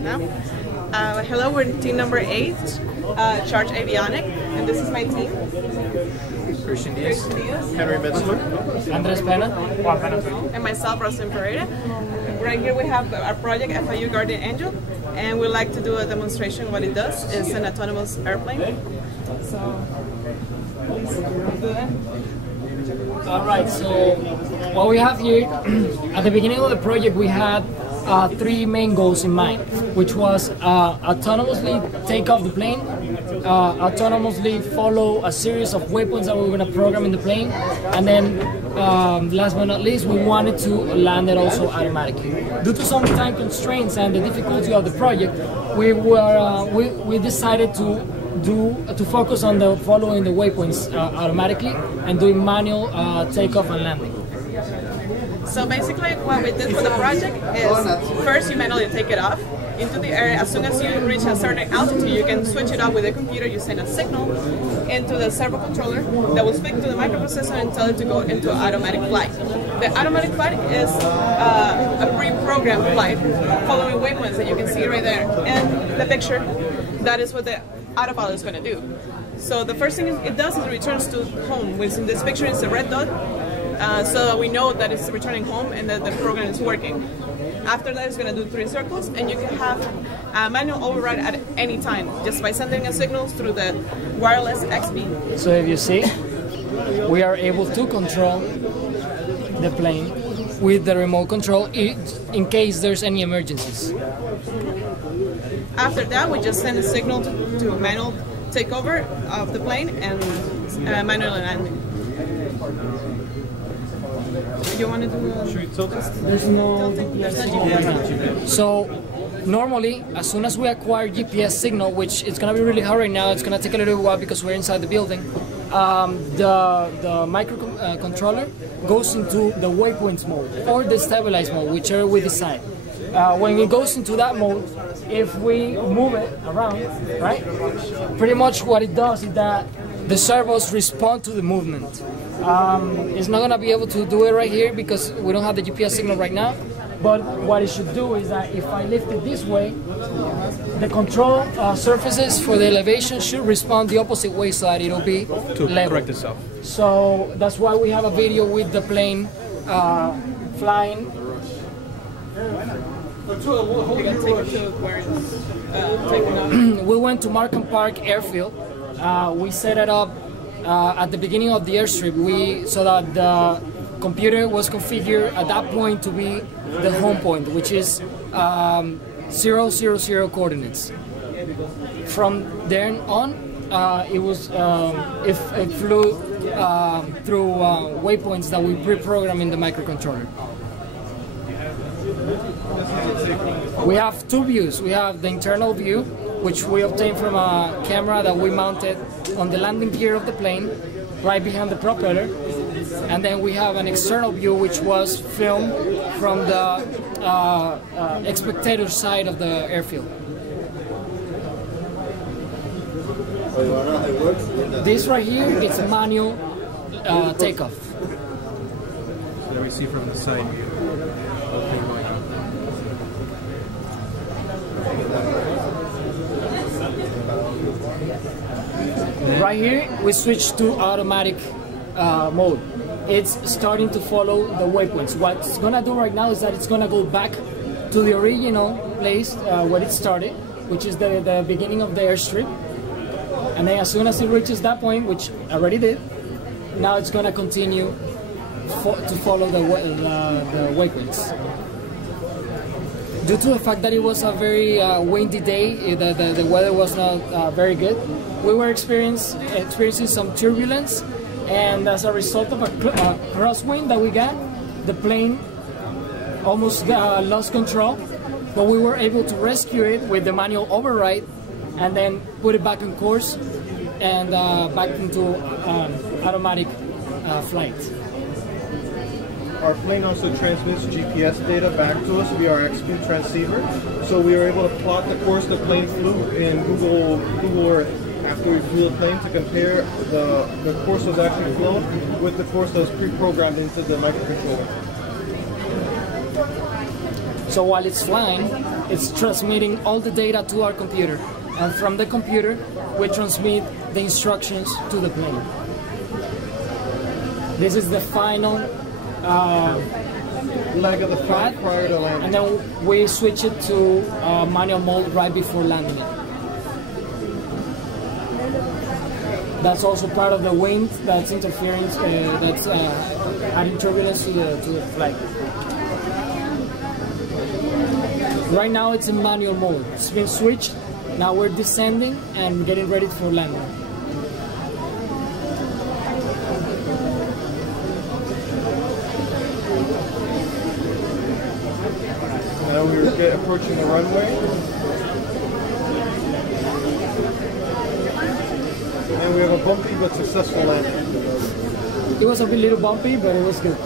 now. Hello, we're team number 8, Charge Avionic, and this is my team. Christian Diaz, Henry Metzler, Andres Pena, Juan Pena, and myself, Roslyn Pereira. Right here we have our project FIU Guardian Angel, and we'd like to do a demonstration of what it does. It's an autonomous airplane. So, please do that. Alright, so what we have here, at the beginning of the project we had 3 main goals in mind, which was autonomously take off the plane, autonomously follow a series of weapons that we were going to program in the plane, and then last but not least, we wanted to land it also automatically. Due to some time constraints and the difficulty of the project, we decided to focus on the following the waypoints automatically and doing manual takeoff and landing. So basically what we did for the project is first you manually take it off into the air. As soon as you reach a certain altitude, you can switch it off with the computer. You send a signal into the servo controller that will speak to the microprocessor and tell it to go into automatic flight. The automatic flight is a pre-programmed flight following waypoints that you can see right there. And the picture, that is what the autopilot is going to do. So the first thing it does is it returns to home, which in this picture is a red dot, so that we know that it's returning home and that the program is working. After that, it's going to do 3 circles, and you can have a manual override at any time just by sending a signal through the wireless XP. So if you see, we are able to control the plane with the remote control in case there's any emergencies. After that, we just send a signal to manual takeover of the plane and manual landing. You want to do should we tilt it? There's no GPS. So normally, as soon as we acquire GPS signal, which it's going to be really hard right now, it's going to take a little while because we're inside the building, the microcontroller goes into the waypoints mode or the stabilized mode, whichever we decide. When it goes into that mode, if we move it around, right, pretty much what it does is that the servos respond to the movement. It's not going to be able to do it right here because we don't have the GPS signal right now, but what it should do is that if I lift it this way, the control surfaces for the elevation should respond the opposite way so that it'll be level. Correct itself. So that's why we have a video with the plane flying. We went to Markham Park Airfield. We set it up at the beginning of the airstrip, so that the computer was configured at that point to be the home point, which is 000 coordinates. From then on, it flew through waypoints that we pre-programmed in the microcontroller. We have 2 views. We have the internal view, which we obtained from a camera that we mounted on the landing gear of the plane, right behind the propeller. And then we have an external view, which was filmed from the spectator side of the airfield. This right here, it's manual takeoff. Let me see from the side view. Right here, we switch to automatic mode. It's starting to follow the waypoints. What it's gonna do right now is that it's gonna go back to the original place where it started, which is the beginning of the airstrip. And then as soon as it reaches that point, which already did, now it's gonna continue to follow the waypoints. Due to the fact that it was a very windy day, the weather was not very good, we were experiencing some turbulence, and as a result of a crosswind that we got, the plane almost lost control, but we were able to rescue it with the manual override and then put it back on course and back into automatic flight. Our plane also transmits GPS data back to us via our XP transceiver, so we were able to plot the course the plane flew in Google Earth after we flew the plane to compare the course that was actually flown with the course that was pre-programmed into the microcontroller. So while it's flying, it's transmitting all the data to our computer. And from the computer, we transmit the instructions to the plane. This is the final leg of the flight prior to landing. And then we switch it to manual mode right before landing it. That's also part of the wind that's interfering, that's adding turbulence to the flight. Right now it's in manual mode. It's been switched. Now we're descending and getting ready for landing. Now we're approaching the runway. And we have a bumpy but successful landing. It was a little bumpy, but it was good.